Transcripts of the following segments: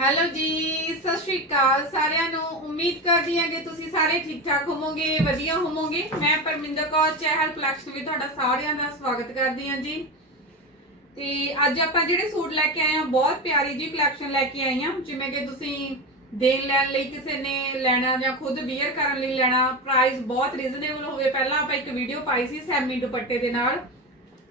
Hello ਜੀ, ਸਤਿ ਸ਼੍ਰੀ ਅਕਾਲ ਸਾਰਿਆਂ ਨੂੰ। ਉਮੀਦ ਕਰਦੀ ਹਾਂ ਕਿ ਤੁਸੀਂ ਸਾਰੇ ਠੀਕ ਠਾਕ ਹੋਵੋਗੇ, ਵਧੀਆ ਹੋਵੋਗੇ। ਮੈਂ ਪਰਮਿੰਦਰ ਕੌਰ, ਚਹਿਲ ਕਲੈਕਸ਼ਨ ਵਿੱਚ ਤੁਹਾਡਾ ਸਾਰਿਆਂ ਦਾ ਸਵਾਗਤ ਕਰਦੀ ਹਾਂ ਜੀ। ਤੇ ਅੱਜ ਆਪਾਂ ਜਿਹੜੇ ਸੂਟ ਲੈ ਕੇ ਆਏ ਹਾਂ, ਬਹੁਤ ਪਿਆਰੀ ਜੀ ਕਲੈਕਸ਼ਨ ਲੈ ਕੇ ਆਈ ਹਾਂ। ਜਿਵੇਂ ਕਿ ਤੁਸੀਂ ਦੇਣ ਲੈਣ ਲਈ ਕਿਸੇ ਨੇ ਲੈਣਾ ਜਾਂ ਖੁਦ ਵੇਅਰ ਕਰਨ ਲਈ ਲੈਣਾ ਪ੍ਰਾਈਸ ਬਹੁਤ ਰੀਜ਼ਨੇਬਲ ਹੋਵੇ। ਪਹਿਲਾਂ ਆਪਾਂ ਇੱਕ ਵੀਡੀਓ ਪਾਈ ਸੀ ਸੈਮੀ ਦੁਪੱਟੇ ਦੇ ਨਾਲ।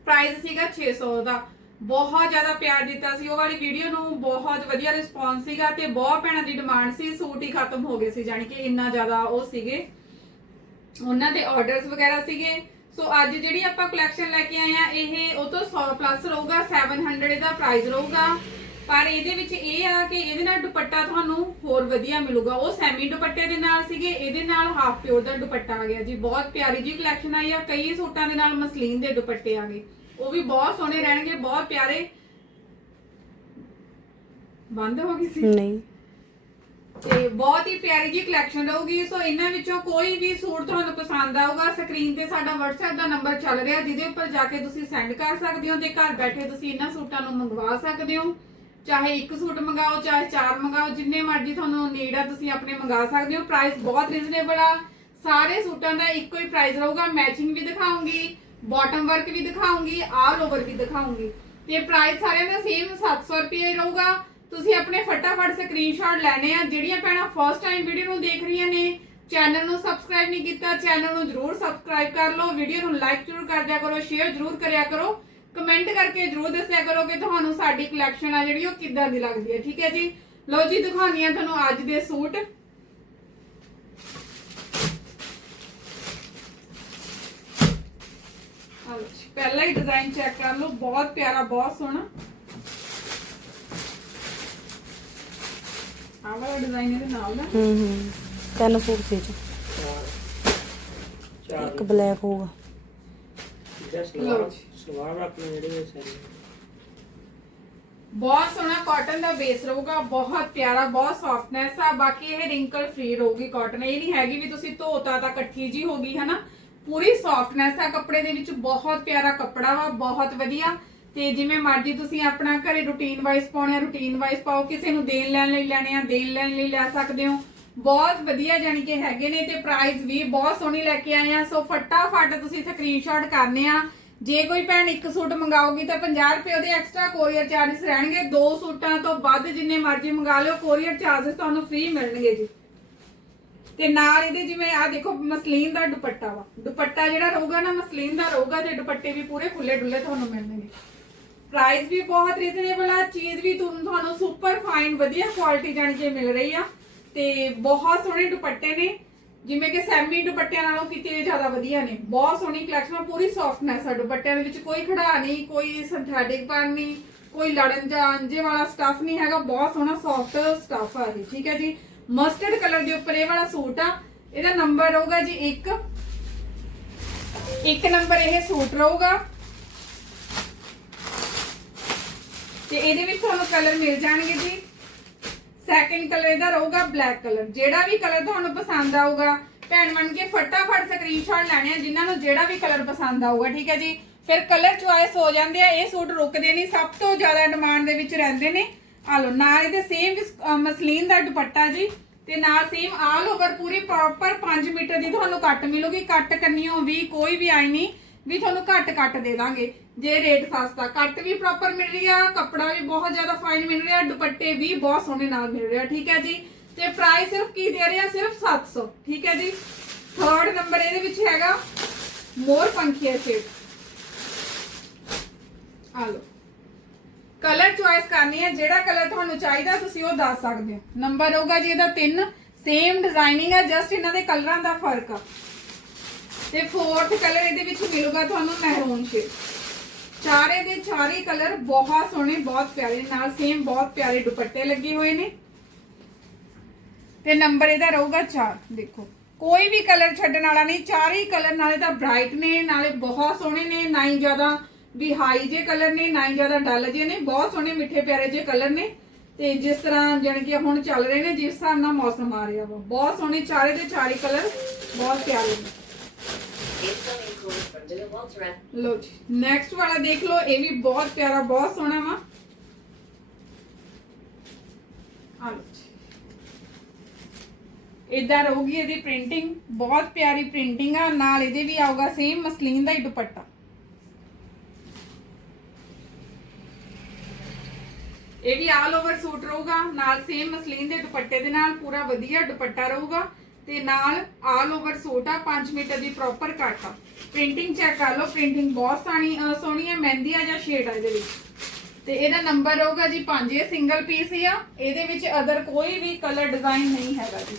ਪ੍ਰਾਈਸ ਸੀਗਾ 600 ਦਾ। ਬਹੁਤ ਜ਼ਿਆਦਾ ਪਿਆਰ ਦਿੱਤਾ ਸੀ। ਉਹ ਵਾਲੀ ਵੀਡੀਓ ਨੂੰ ਬਹੁਤ ਵਧੀਆ ਰਿਸਪੌਂਸ ਸੀਗਾ ਤੇ ਬਹੁਤ ਭੈਣਾਂ ਦੀ ਡਿਮਾਂਡ ਸੀ। ਸੂਟ ਹੀ ਖਤਮ ਹੋ ਗਏ ਸੀ ਜਾਨੀ ਕਿ ਇੰਨਾ ਜ਼ਿਆਦਾ ਉਹ ਸੀਗੇ। ਉਹਨਾਂ ਦੇ ਆਰਡਰਸ ਵਗੈਰਾ ਸੀਗੇ। ਸੋ ਅੱਜ ਜਿਹੜੀ ਆਪਾਂ ਕਲੈਕਸ਼ਨ ਲੈ ਕੇ ਆਏ ਆ ਇਹ ਉਹ ਤੋਂ 100 ਪਲੱਸ ਰਹੂਗਾ 700 ਇਹਦਾ ਪ੍ਰਾਈਸ ਰਹੂਗਾ। ਪਰ ਇਹਦੇ ਵਿੱਚ ਇਹ ਆ ਕਿ ਇਹਦੇ ਨਾਲ ਦੁਪੱਟਾ ਤੁਹਾਨੂੰ ਹੋਰ ਵਧੀਆ ਮਿਲੂਗਾ। ਉਹ ਸੈਮੀ ਦੁਪੱਟੇ ਦੇ ਨਾਲ ਸੀਗੇ, ਇਹਦੇ ਨਾਲ ਹਾਫ ਪਿਓਰ ਦਾ ਦੁਪੱਟਾ ਆ ਗਿਆ ਜੀ। ਬਹੁਤ ਪਿਆਰੀ ਜੀ ਕਲੈਕਸ਼ਨ ਆਈ ਆ। ਕਈ ਸੂਟਾਂ ਦੇ ਨਾਲ ਮਸਲੀਨ ਦੇ ਦੁਪੱਟੇ ਆ ਗਏ। ਉਹ ਵੀ ਬਹੁਤ ਸੋਹਣੇ ਰਹਿਣਗੇ ਬਹੁਤ ਪਿਆਰੇ। ਬੰਦ ਹੋ ਗਈ ਸੀ? ਨਹੀਂ। ਤੇ ਬਹੁਤ ਹੀ ਪਿਆਰੀ ਜੀ ਕਲੈਕਸ਼ਨ ਰਹੂਗੀ। ਸੋ ਇਹਨਾਂ ਵਿੱਚੋਂ ਕੋਈ ਵੀ ਸੂਟ ਤੁਹਾਨੂੰ ਪਸੰਦ ਆਊਗਾ ਸਕਰੀਨ ਤੇ ਸਾਡਾ WhatsApp ਦਾ ਨੰਬਰ ਚੱਲ ਰਿਹਾ ਜਿਹਦੇ ਉੱਪਰ ਜਾ ਕੇ ਤੁਸੀਂ ਸੈਂਡ ਕਰ ਸਕਦੇ ਹੋ ਤੇ ਘਰ ਬੈਠੇ ਤੁਸੀਂ ਇਹਨਾਂ ਸੂਟਾਂ ਨੂੰ ਮੰਗਵਾ ਸਕਦੇ ਹੋ। ਚਾਹੇ ਇੱਕ ਸੂਟ ਮੰਗਾਓ ਚਾਹੇ ਚਾਰ ਮੰਗਾਓ ਜਿੰਨੇ ਮਰਜ਼ੀ ਤੁਹਾਨੂੰ ਨੀਡ ਆ ਤੁਸੀਂ ਆਪਣੇ ਮੰਗਾ ਸਕਦੇ ਹੋ। ਪ੍ਰਾਈਸ ਬਹੁਤ ਰੀਜ਼ਨੇਬਲ ਆ। ਸਾਰੇ ਸੂਟਾਂ ਦਾ ਇੱਕੋ ਹੀ ਪ੍ਰਾਈਸ ਰਹੂਗਾ। ਮੈਚਿੰਗ ਵੀ ਦਿਖਾਉਂਗੀ। ਬਾਟਮ ਵਰਕ ਵੀ ਦਿਖਾਉਂਗੀ ਆਲ ਓਵਰ ਵੀ ਦਿਖਾਉਂਗੀ। ਤੇ ਪ੍ਰਾਈਸ ਸਾਰਿਆਂ ਦਾ ਸੇਮ 700 ਰੁਪਏ ਰਹੂਗਾ। ਤੁਸੀਂ ਆਪਣੇ ਫਟਾਫਟ ਸਕਰੀਨਸ਼ਾਟ ਲੈਣੇ ਆ। ਜਿਹੜੀਆਂ ਭੈਣਾਂ ਫਸਟ ਟਾਈਮ ਵੀਡੀਓ ਨੂੰ ਦੇਖ ਰਹੀਆਂ ਨੇ ਚੈਨਲ ਨੂੰ ਸਬਸਕ੍ਰਾਈਬ ਨਹੀਂ ਕੀਤਾ ਚੈਨਲ ਨੂੰ ਜਰੂਰ ਸਬਸਕ੍ਰਾਈਬ ਕਰ ਲਓ। ਵੀਡੀਓ ਨੂੰ ਲਾਈਕ ਜਰੂਰ ਕਰ ਦਿਆ ਕਰੋ ਸ਼ੇਅਰ ਜਰੂਰ ਕਰਿਆ ਕਰੋ। ਕਮੈਂਟ ਕਰਕੇ ਜਰੂਰ ਦੱਸਿਆ ਕਰੋ ਕਿ ਤੁਹਾਨੂੰ ਸਾਡੀ ਕਲੈਕਸ਼ਨ ਆ ਜਿਹੜੀ ਉਹ ਕਿੱਦਾਂ ਦੀ ਲੱਗਦੀ ਹੈ। ਠੀਕ ਹੈ ਜੀ? ਲਓ ਜੀ ਦਿਖਾਉਣੀ ਆ ਤੁਹਾਨੂੰ ਅੱਜ ਦੇ ਸੂਟ ਆਹ ਲਓ ਜੀ, ਪਹਿਲਾ ਹੀ ਡਿਜ਼ਾਈਨ ਚੈੱਕ ਕਰ ਲਓ। ਬਹੁਤ ਪਿਆਰਾ ਬਹੁਤ ਸੋਹਣਾ। ਆਹ ਵਾਲਾ ਡਿਜ਼ਾਈਨ ਇਹਦੇ ਨਾਲ ਦਾ। ਹੂੰ ਹੂੰ। ਤਿੰਨ ਫੂਟ ਸੀ ਜੀ ਇੱਕ ਬਲੈਕ ਹੋਊਗਾ। ਲਓ ਜੀ। ਸਲਵਾਰ ਆਪਣੇ ਜਿਹੜੇ ਇਹ ਸਾਰੀ ਬਹੁਤ ਸੋਹਣਾ ਕਾਟਨ ਦਾ ਬੇਸ ਰਹੂਗਾ। ਬਹੁਤ ਪਿਆਰਾ ਬਹੁਤ ਸੌਫਟਨੈਸ ਆ। ਬਾਕੀ ਇਹ ਰਿੰਕਲ ਫ੍ਰੀ ਰਹੂਗੀ ਕਾਟਨ ਇਹ ਨਹੀਂ ਹੈਗੀ ਵੀ ਤੁਸੀਂ ਧੋਤਾ ਤਾਂ ਇਕੱਠੀ ਜੀ ਹੋ ਗਈ ਹਨਾ? ਪੂਰੀ ਸੌਫਟਨੈਸ ਆ, ਕੱਪੜੇ ਦੇ ਵਿੱਚ ਬਹੁਤ ਪਿਆਰਾ ਕੱਪੜਾ ਵਾ, ਬਹੁਤ ਵਧੀਆ। ਤੇ ਜਿਵੇਂ ਮਰਜ਼ੀ ਤੁਸੀਂ ਆਪਣਾ ਘਰੇ ਰੁਟੀਨ ਵਾਈਜ਼ ਪਾਉਣੇ ਆ ਰੁਟੀਨ ਵਾਈਜ਼ ਪਾਓ, ਕਿਸੇ ਨੂੰ ਦੇਣ ਲੈਣ ਲਈ ਲੈਣੇ ਆ, ਦੇਣ ਲੈਣ ਲਈ ਲੈ ਸਕਦੇ ਹੋ। ਬਹੁਤ ਵਧੀਆ ਜਾਨੀ ਕਿ ਹੈਗੇ ਨੇ ਤੇ ਪ੍ਰਾਈਸ ਵੀ ਬਹੁਤ ਸੋਹਣੀ ਲੈ ਕੇ ਆਏ ਆ। ਸੋ ਫਟਾਫਟ ਤੁਸੀਂ ਸਕਰੀਨਸ਼ਾਟ ਕਰਨੇ ਆ। ਜੇ ਕੋਈ ਭੈਣ ਇੱਕ ਸੂਟ ਮੰਗਾਓਗੀ ਤਾਂ 50 ਰੁਪਏ ਉਹਦੇ ਐਕਸਟਰਾ ਕੋਰੀਅਰ ਚਾਰजेस ਰਹਿਣਗੇ। ਦੋ ਸੂਟਾਂ ਤੋਂ ਵੱਧ ਜਿੰਨੇ ਮਰਜ਼ੀ ਮੰਗਾ ਲਿਓ ਕੋਰੀਅਰ ਚਾਰजेस ਤੁਹਾਨੂੰ ਫ੍ਰੀ ਮਿਲਣਗੇ ਜੀ। ਤੇ ਨਾਲ ਇਹਦੇ ਜਿਵੇਂ ਆ ਦੇਖੋ ਮਸਲੀਨ ਦਾ ਦੁਪੱਟਾ ਵਾ। ਦੁਪੱਟਾ ਜਿਹੜਾ ਰਹੂਗਾ ਨਾ, ਮਸਲੀਨ ਦਾ ਰਹੂਗਾ ਤੇ ਦੁਪੱਟੇ ਵੀ ਪੂਰੇ ਖੁੱਲੇ ਡੁੱਲੇ ਤੁਹਾਨੂੰ ਮਿਲਣਗੇ। ਪ੍ਰਾਈਸ ਵੀ ਬਹੁਤ ਰੀਜ਼ਨੇਬਲ ਆ, ਚੀਜ਼ ਵੀ ਤੁਹਾਨੂੰ ਸੁਪਰ ਫਾਈਨ ਵਧੀਆ ਕੁਆਲਿਟੀ ਜਾਣੀ ਕਿ ਮਿਲ ਰਹੀ ਆ। ਤੇ ਬਹੁਤ ਸੋਹਣੇ ਦੁਪੱਟੇ ਨੇ। ਜਿਵੇਂ ਕਿ ਸੈਮੀ ਦੁਪੱਟਿਆਂ ਨਾਲੋਂ ਕਿਤੇ ਜ਼ਿਆਦਾ ਵਧੀਆ ਨੇ। ਬਹੁਤ ਸੋਹਣੀ ਕਲੈਕਸ਼ਨ ਪੂਰੀ ਸੌਫਟਨੈਸ ਆ ਦੁਪੱਟਿਆਂ ਦੇ ਵਿੱਚ। ਕੋਈ ਖੜਾ ਨਹੀਂ, ਕੋਈ ਸਿੰਥੈਟਿਕ ਪਨ ਨਹੀਂ, ਕੋਈ ਲੜਨ ਜਾਂ ਅੰਜੇ ਵਾਲਾ ਸਟਫ ਨਹੀਂ ਹੈਗਾ। ਬਹੁਤ ਸੋਹਣਾ ਸੌਫਟ ਸਟਫ ਆ ਇਹ, ਠੀਕ ਹੈ ਜੀ? ਮਸਟਰਡ ਕਲਰ ਦੇ ਉੱਪਰ ਇਹ ਵਾਲਾ ਸੂਟ ਆ। ਇਹਦਾ ਨੰਬਰ ਰਹੂਗਾ ਜੀ 1 ਇੱਕ ਨੰਬਰ ਇਹ ਸੂਟ ਰਹੂਗਾ। ਤੇ ਇਹਦੇ ਵਿੱਚ ਤੁਹਾਨੂੰ ਕਲਰ ਮਿਲ ਜਾਣਗੇ ਜੀ। ਸੈਕਿੰਡ ਕਲਰ ਇਹਦਾ ਰਹੂਗਾ ਬਲੈਕ ਕਲਰ ਜਿਹੜਾ ਵੀ ਕਲਰ ਤੁਹਾਨੂੰ ਪਸੰਦ ਆਊਗਾ, ਭੈਣ ਬਣ ਕੇ ਫਟਾਫਟ ਸਕਰੀਨਸ਼ਾਟ ਲੈਣੇ ਆ, ਜਿਨ੍ਹਾਂ ਨੂੰ ਜਿਹੜਾ ਵੀ ਕਲਰ ਪਸੰਦ ਆਊਗਾ, ਠੀਕ ਹੈ ਜੀ? ਫਿਰ ਕਲਰ ਚੁਆਇਸ ਹੋ ਜਾਂਦੇ ਆ। ਇਹ ਸੂਟ ਰੁਕਦੇ ਨਹੀਂ, ਸਭ ਤੋਂ ਜ਼ਿਆਦਾ ਡਿਮਾਂਡ ਦੇ ਵਿੱਚ ਰਹਿੰਦੇ ਨੇ। ਆ ਲਓ, ਨਾਲ ਇਹਦੇ ਸੇਮ ਮਸਲੀਨ ਦਾ ਦੁਪੱਟਾ ਜੀ, ਤੇ ਨਾਲ ਸੇਮ ਆਲ ਓਵਰ ਪੂਰੀ ਪ੍ਰੋਪਰ 5 ਮੀਟਰ ਦੀ ਤੁਹਾਨੂੰ ਕੱਟ ਮਿਲੂਗੀ। ਕੱਟ ਕਰਨੀ ਕੰਨੀਓ ਵੀ, ਕੋਈ ਵੀ ਆਈ ਨਹੀਂ, ਵੀ ਤੁਹਾਨੂੰ ਘੱਟ ਕੱਟ ਦੇ ਦਾਂਗੇ। ਜੇ ਰੇਟ ਸਸਤਾ, ਕੱਟ ਵੀ ਪ੍ਰੋਪਰ ਮਿਲ ਰਹੀ ਆ, ਕੱਪੜਾ ਵੀ ਬਹੁਤ ਜ਼ਿਆਦਾ ਫਾਈਨ ਮਿਲ ਰਿਹਾ, ਦੁਪੱਟੇ ਵੀ ਬਹੁਤ ਸੋਹਣੇ ਨਾਲ ਮਿਲ ਰਿਹਾ ਠੀਕ ਹੈ ਜੀ? ਤੇ ਪ੍ਰਾਈਸ ਸਿਰਫ ਕੀ ਦੇ ਰਿਹਾ ਆ? ਸਿਰਫ 700 ਠੀਕ ਹੈ ਜੀ? ਥਰਡ ਨੰਬਰ ਇਹਦੇ ਵਿੱਚ ਹੈਗਾ ਮੋਰ ਪੰਖੀਆ ਸ਼ੇਡ। ਆ ਲਓ। ਕਲਰ ਚੁਆਇਸ ਕਰਨੀ ਹੈ, ਜਿਹੜਾ ਕਲਰ ਤੁਹਾਨੂੰ ਚਾਹੀਦਾ ਤੁਸੀਂ ਉਹ ਦੱਸ ਸਕਦੇ ਹੋ। ਨੰਬਰ ਹੋਊਗਾ ਜੀ ਇਹਦਾ 3 ਸੇਮ ਡਿਜ਼ਾਈਨਿੰਗ ਹੈ ਜਸਟ ਇਹਨਾਂ ਦੇ ਕਲਰਾਂ ਦਾ ਫ਼ਰਕ। ਆ ਤੇ ਫੋਰਥ ਕਲਰ ਇਹਦੇ ਵਿੱਚ ਮਿਲੂਗਾ ਤੁਹਾਨੂੰ ਮਹਿਰੂਨ ਸ਼ੇਡ ਚਾਰੇ ਦੇ ਚਾਰੇ ਕਲਰ ਬਹੁਤ ਸੋਹਣੇ, ਬਹੁਤ ਪਿਆਰੇ, ਨਾਲ ਸੇਮ ਬਹੁਤ ਪਿਆਰੇ ਦੁਪੱਟੇ ਲੱਗੇ ਹੋਏ ਨੇ। ਤੇ ਨੰਬਰ ਇਹਦਾ ਰਹੂਗਾ 4 ਦੇਖੋ। ਕੋਈ ਵੀ ਕਲਰ ਛੱਡਣ ਵਾਲਾ ਨਹੀਂ, ਚਾਰੇ ਹੀ ਕਲਰ, ਨਾਲੇ ਤਾਂ ਬ੍ਰਾਈਟ ਨੇ, ਨਾਲੇ ਬਹੁਤ ਸੋਹਣੇ ਨੇ, ਨਾ ਹੀ ਜ਼ਿਆਦਾ ਵੀ ਹਾਈ ਜੇ ਕਲਰ ਨੇ, ਨਾ ਹੀ ਜ਼ਿਆਦਾ ਡਲ ਜੇ ਨੇ, ਬਹੁਤ ਸੋਹਣੇ ਮਿੱਠੇ ਪਿਆਰੇ ਜੇ ਕਲਰ ਨੇ। ਤੇ ਜਿਸ ਤਰ੍ਹਾਂ ਜਾਣੀ ਕਿ ਹੁਣ ਚੱਲ ਰਹੇ ਨੇ, ਜਿਸ ਹਿਸਾਬ ਨਾਲ ਮੌਸਮ ਆ ਰਿਹਾ ਵਾ। ਬਹੁਤ ਸੋਹਣੇ ਚਾਰੇ ਦੇ ਚਾਰੇ ਕਲਰ, ਬਹੁਤ ਪਿਆਰੇ ਨੇ। ਲੋ ਜੀ ਨੈਕਸਟ ਵਾਲਾ ਦੇਖ ਲਓ, ਇਹ ਵੀ ਬਹੁਤ ਪਿਆਰਾ, ਬਹੁਤ ਸੋਹਣਾ ਵਾ। ਆ ਲਓ ਇਦਾਂ ਰਹੂਗੀ ਇਹਦੀ ਪ੍ਰਿੰਟਿੰਗ ਬਹੁਤ ਪਿਆਰੀ ਪ੍ਰਿੰਟਿੰਗ ਆ, ਨਾਲ ਇਹਦੇ ਵੀ ਆਊਗਾ ਸੇਮ ਮਸਲੀਨ ਦਾ ਹੀ ਦੁਪੱਟਾ। ਇਹ ਵੀ ਆਲ ਓਵਰ ਸੂਟ ਰਹੂਗਾ, ਨਾਲ ਸੇਮ ਮਸਲੀਨ ਦੇ ਦੁਪੱਟੇ ਦੇ ਨਾਲ ਪੂਰਾ ਵਧੀਆ ਦੁਪੱਟਾ ਰਹੂਗਾ ਤੇ ਨਾਲ ਆਲ ਓਵਰ ਸੂਟ ਆ 5 ਮੀਟਰ ਦੀ ਪ੍ਰੋਪਰ ਕੱਟ ਆ। ਪ੍ਰਿੰਟਿੰਗ ਚੈੱਕ ਕਰ ਲਓ ਪ੍ਰਿੰਟਿੰਗ ਬਹੁਤ ਸੋਹਣੀ ਸੋਹਣੀ ਹੈ, ਮਹਿੰਦੀ ਆ ਜਾਂ ਸ਼ੇਡ ਆ ਇਹਦੇ ਵਿੱਚ। ਤੇ ਇਹਦਾ ਨੰਬਰ ਰਹੂਗਾ ਜੀ 5 ਇਹ ਸਿੰਗਲ ਪੀਸ ਹੀ ਆ। ਇਹਦੇ ਵਿੱਚ ਅਦਰ ਕੋਈ ਵੀ ਕਲਰ ਡਿਜ਼ਾਈਨ ਨਹੀਂ ਹੈਗਾ ਜੀ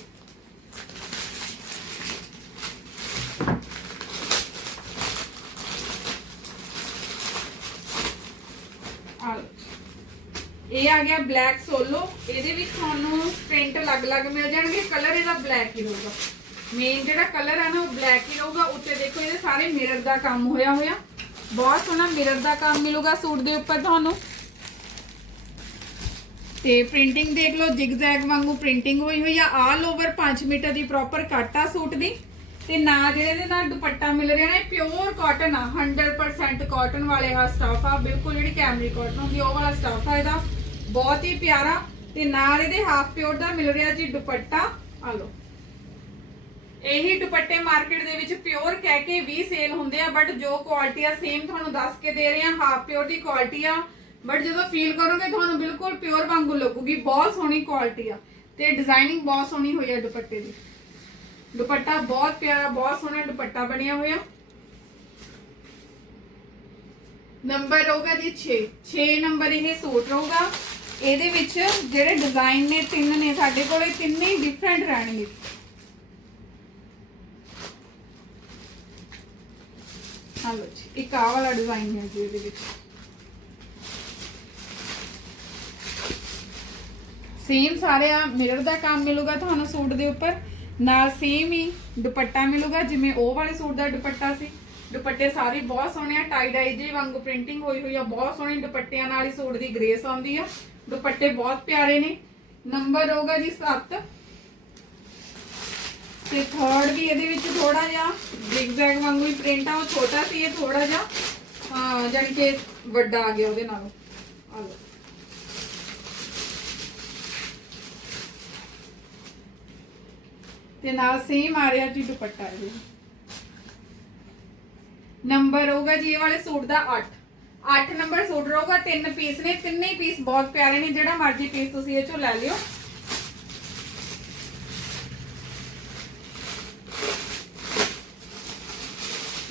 ਆ ਲਓ ਜੀ। ਇਹ ਆ ਗਿਆ ਬਲੈਕ ਸੋਲੋ ਇਹਦੇ ਵਿੱਚ ਤੁਹਾਨੂੰ ਪ੍ਰਿੰਟ ਅਲੱਗ-ਅਲੱਗ ਮਿਲ ਜਾਣਗੇ। ਕਲਰ ਇਹਦਾ ਬਲੈਕ ਹੀ ਰਹੂਗਾ ਮੇਨ ਜਿਹੜਾ ਕਲਰ ਹੈ ਨਾ, ਉਹ ਬਲੈਕ ਹੀ ਰਹੂਗਾ। ਉੱਤੇ ਦੇਖੋ, ਇਹਦੇ ਸਾਰੇ ਮਿਰਰ ਦਾ ਕੰਮ ਹੋਇਆ ਹੋਇਆ। ਬਹੁਤ ਸੋਹਣਾ ਮਿਰਰ ਦਾ ਕੰਮ ਮਿਲੂਗਾ ਸੂਟ ਦੇ ਉੱਪਰ ਤੁਹਾਨੂੰ। ਤੇ ਪ੍ਰਿੰਟਿੰਗ ਦੇਖ ਲਓ ਜਿਗਜ਼ੈਗ ਵਾਂਗੂ ਪ੍ਰਿੰਟਿੰਗ ਹੋਈ ਹੋਈ ਆ। ਆਲ ਓਵਰ 5 ਮੀਟਰ ਦੀ ਪ੍ਰੋਪਰ ਕੱਟ ਆ ਸੂਟ ਦੀ। ਤੇ ਨਾ ਜਿਹੜੇ ਦੇ ਨਾਲ ਦੁਪੱਟਾ ਮਿਲ ਰਿਹਾ ਨਾ, ਇਹ ਪਿਓਰ ਕਾਟਨ ਆ। 100% ਕਾਟਨ ਵਾਲੇ ਆ ਸਟਾਫ ਆ। ਬਿਲਕੁਲ ਜਿਹੜੀ ਕੈਮਰੀ ਕਾਟਨ ਹੁੰਦੀ ਉਹ ਵਾਲਾ ਸਟਾਫ ਆ ਇਹਦਾ। ਬਹੁਤ ਹੀ ਪਿਆਰਾ ਤੇ ਨਾਲ ਇਹਦੇ ਹਾਫ ਪਿਓਰ ਦਾ ਮਿਲ ਰਿਹਾ ਜੀ ਦੁਪੱਟਾ। ਆ ਲਓ। ਇਹੀ ਦੁਪੱਟੇ ਮਾਰਕੀਟ ਦੇ ਵਿੱਚ ਪਿਓਰ ਕਹਿ ਕੇ ਵੀ ਸੇਲ ਹੁੰਦੇ ਆ ਬਟ ਜੋ ਕੁਆਲਿਟੀ ਆ ਸੇਮ ਤੁਹਾਨੂੰ ਦੱਸ ਕੇ ਦੇ ਰਹੇ ਆ ਹਾਫ ਪਿਓਰ ਦੀ ਕੁਆਲਿਟੀ ਆ। ਬਟ ਜਦੋਂ ਫੀਲ ਕਰੋਗੇ ਤੁਹਾਨੂੰ ਬਿਲਕੁਲ ਪਿਓਰ ਵਾਂਗੂ ਲੱਗੂਗੀ, ਬਹੁਤ ਸੋਹਣੀ ਕੁਆਲਿਟੀ ਆ। ਤੇ ਡਿਜ਼ਾਈਨਿੰਗ ਬਹੁਤ ਸੋਹਣੀ ਹੋਈ ਆ ਦੁਪੱਟੇ ਦੀ। ਦੁਪੱਟਾ ਬਹੁਤ ਪਿਆਰਾ, ਬਹੁਤ ਸੋਹਣਾ ਦੁਪੱਟਾ ਬਣਿਆ ਹੋਇਆ। ਨੰਬਰ ਹੋਗਾ ਜੀ 6 6 ਨੰਬਰ ਇਹ ਸੂਟ ਰਹੂਗਾ। ਇਹਦੇ ਵਿੱਚ ਜਿਹੜੇ ਡਿਜ਼ਾਈਨ ਨੇ ਤਿੰਨ ਨੇ ਸਾਡੇ ਕੋਲੇ, ਤਿੰਨੇ ਹੀ ਡਿਫਰੈਂਟ ਰਹਿਣਗੇ। ਹਲੋ ਜੀ, ਇੱਕ ਆਹ ਵਾਲਾ ਡਿਜ਼ਾਈਨ ਹੈ ਜੀ ਇਹਦੇ ਵਿੱਚ। ਸੇਮ ਸਾਰੇ ਆ ਮਿਰਰ ਦਾ ਕੰਮ ਮਿਲੂਗਾ ਤੁਹਾਨੂੰ ਸੂਟ ਦੇ ਉੱਪਰ। ਨਾਲ ਸੇਮ ਹੀ ਦੁਪੱਟਾ ਮਿਲੂਗਾ, ਜਿਵੇਂ ਉਹ ਵਾਲੇ ਸੂਟ ਦਾ ਦੁਪੱਟਾ ਸੀ। ਦੁਪੱਟੇ ਸਾਰੇ ਬਹੁਤ ਸੋਹਣੇ ਆ ਟਾਈ ਡਾਈ ਜੇ ਵਾਂਗੂ ਪ੍ਰਿੰਟਿੰਗ ਹੋਈ ਹੋਈ ਆ, ਬਹੁਤ ਸੋਹਣੇ ਦੁਪੱਟਿਆਂ ਨਾਲ ਹੀ ਸੂਟ ਦੀ ਗ੍ਰੇਸ ਆਉਂਦੀ ਆ। ਦੁਪੱਟੇ ਬਹੁਤ ਪਿਆਰੇ ਨੇ। ਨੰਬਰ ਹੋਗਾ ਜੀ 7 ਤੇ ਥਰਡ ਵੀ ਇਹਦੇ ਵਿੱਚ ਥੋੜਾ ਜਿਹਾ ਜ਼ਿਗਜ਼ੈਗ ਵਾਂਗੂ ਹੀ ਪ੍ਰਿੰਟ ਆ, ਉਹ ਛੋਟਾ ਸੀ ਇਹ ਥੋੜਾ ਜਿਹਾ, ਹਾਂ, ਜਾਣੀ ਕਿ ਵੱਡਾ ਆ ਗਿਆ ਉਹਦੇ ਨਾਲੋਂ। ਆ ਲਓ। ਤੇ ਨਾਲ ਸੇਮ ਆ ਰਿਹਾ ਜੀ ਦੁਪੱਟਾ ਇਹਦੇ। ਨੰਬਰ ਹੋਊਗਾ ਜੀ ਇਹ ਵਾਲੇ ਸੂਟ ਦਾ 8 8 ਨੰਬਰ ਸੂਟ ਰਹੂਗਾ, ਤਿੰਨ ਪੀਸ ਨੇ, ਤਿੰਨੇ ਪੀਸ ਬਹੁਤ ਪਿਆਰੇ ਨੇ, ਜਿਹੜਾ ਮਰਜ਼ੀ ਪੀਸ ਤੁਸੀਂ ਇਹ ਚੋਂ ਲੈ ਲਿਓ।